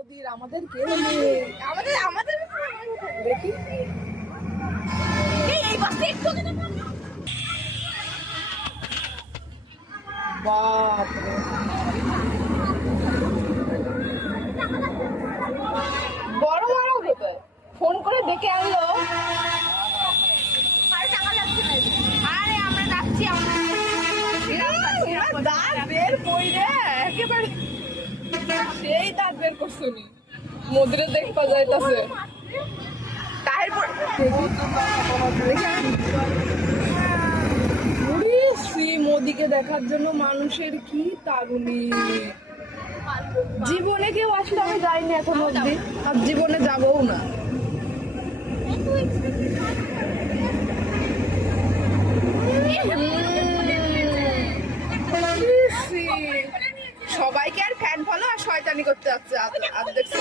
মোদির আমাদের কে আমাদের আমাদের দেখি এই বাসে একটু বাপ বড় বড় কোথায় ফোন করে ডেকে আনলো আরে আমরা যাচ্ছি দাঁত বের কই রে একেবারে সেই দাঁত বের করছুনি মন্দিরে দেখতে যাইতাছে তারপর মোদিকে দেখার জন্য মানুষের কি তাগুলি জীবনে কেউ আসলে আমি যাইনি এখন অব্দি আর জীবনে যাবও না সবাইকে আর ফ্যান ফলো আর শয়তানি করতে যাচ্ছে আর দেখছি